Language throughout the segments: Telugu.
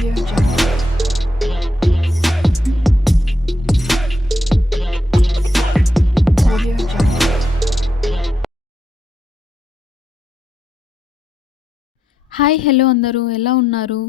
Audio Jungle. Audio Jungle. Hi hello అందరూ ఎలా ఉన్నారు?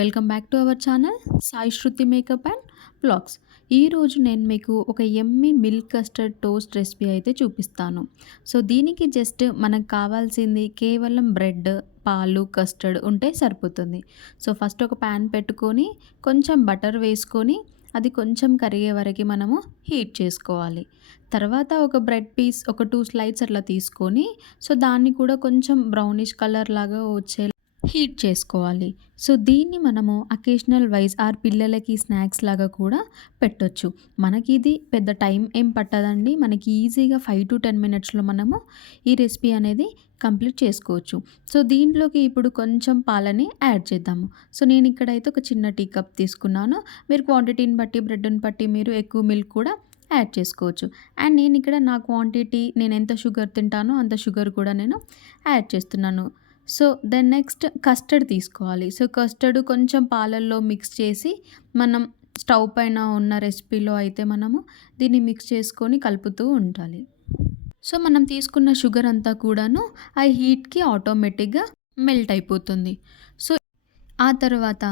Welcome back to our channel Sai Shruti makeup and blogs. ఈరోజు నేను మీకు ఒక yummy milk custard toast recipe అయితే చూపిస్తాను. సో దీనికి జస్ట్ మనకు కావాల్సింది కేవలం బ్రెడ్, పాలు, కస్టర్డ్ ఉంటే సరిపోతుంది. సో ఫస్ట్ ఒక ప్యాన్ పెట్టుకొని కొంచెం బటర్ వేసుకొని అది కొంచెం కరిగే వరకు మనము హీట్ చేసుకోవాలి. తర్వాత ఒక బ్రెడ్ పీస్ ఒక 2 స్లైడ్స్ అట్లా తీసుకొని సో దాన్ని కూడా కొంచెం బ్రౌనిష్ కలర్ లాగా వచ్చే హీట్ చేసుకోవాలి. సో దీన్ని మనము అకేషనల్ వైస్ పిల్లలకి స్నాక్స్ లాగా కూడా పెట్టొచ్చు. మనకి ఇది పెద్ద టైం ఏం పట్టదండి. మనకి ఈజీగా 5-10 మినిట్స్లో మనము ఈ రెసిపీ అనేది కంప్లీట్ చేసుకోవచ్చు. సో దీంట్లోకి ఇప్పుడు కొంచెం పాలని యాడ్ చేద్దాము. సో నేను ఇక్కడైతే ఒక చిన్న టీ కప్ తీసుకున్నాను. మీరు క్వాంటిటీని బట్టి బ్రెడ్ని బట్టి మీరు ఎక్కువ మిల్క్ కూడా యాడ్ చేసుకోవచ్చు. అండ్ నేను ఇక్కడ నా క్వాంటిటీ నేను ఎంత షుగర్ తింటానో అంత షుగర్ కూడా నేను యాడ్ చేస్తున్నాను. సో దెన్ నెక్స్ట్ కస్టర్డ్ తీసుకోవాలి. సో కస్టర్డ్ కొంచెం పాలల్లో మిక్స్ చేసి మనం స్టవ్ పైన ఉన్న రెసిపీలో అయితే మనము దీన్ని మిక్స్ చేసుకొని కలుపుతూ ఉండాలి. సో మనం తీసుకున్న షుగర్ అంతా కూడాను ఆ హీట్కి ఆటోమేటిక్గా మెల్ట్ అయిపోతుంది. సో ఆ తర్వాత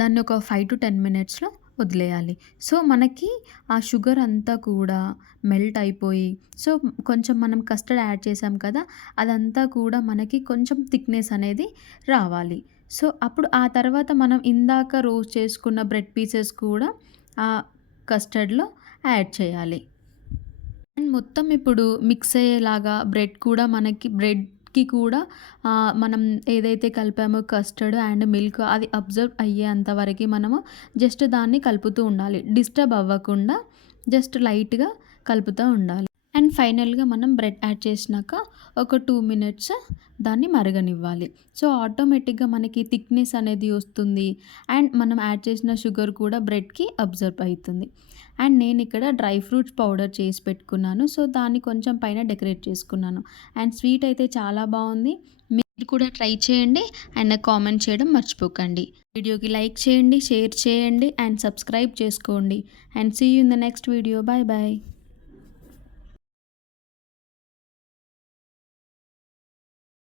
దాన్ని ఒక 5-10 మినిట్స్లో వదిలేయాలి. సో మనకి ఆ షుగర్ అంతా కూడా మెల్ట్ అయిపోయి సో కొంచెం మనం కస్టర్డ్ యాడ్ చేసాం కదా, అదంతా కూడా మనకి కొంచెం థిక్నెస్ అనేది రావాలి. సో అప్పుడు ఆ తర్వాత మనం ఇందాక రోస్ట్ చేసుకున్న బ్రెడ్ పీసెస్ కూడా ఆ కస్టర్డ్లో యాడ్ చేయాలి. అండ్ మొత్తం ఇప్పుడు మిక్స్ అయ్యేలాగా బ్రెడ్ కూడా మనకి బ్రెడ్కి కూడా మనం ఏదైతే కలిపామో కస్టర్డ్ అండ్ మిల్క్ అది అబ్జర్వ్ అయ్యేంత వరకు మనము జస్ట్ దాన్ని కలుపుతూ ఉండాలి. డిస్టర్బ్ అవ్వకుండా జస్ట్ లైట్గా కలుపుతూ ఉండాలి. అండ్ ఫైనల్గా మనం బ్రెడ్ యాడ్ చేసినాక ఒక 2 మినిట్స్ దాన్ని మరగనివ్వాలి. సో ఆటోమేటిక్గా మనకి థిక్నెస్ అనేది వస్తుంది. అండ్ మనం యాడ్ చేసిన షుగర్ కూడా బ్రెడ్కి అబ్జర్వ్ అవుతుంది. అండ్ నేను ఇక్కడ డ్రై ఫ్రూట్స్ పౌడర్ చేసి పెట్టుకున్నాను. సో దాన్ని కొంచెం పైన డెకరేట్ చేసుకున్నాను. అండ్ స్వీట్ అయితే చాలా బాగుంది. మీరు కూడా ట్రై చేయండి అండ్ నాకు కామెంట్ చేయడం మర్చిపోకండి. వీడియోకి లైక్ చేయండి, షేర్ చేయండి అండ్ సబ్స్క్రైబ్ చేసుకోండి. And see you in the next video. Bye bye.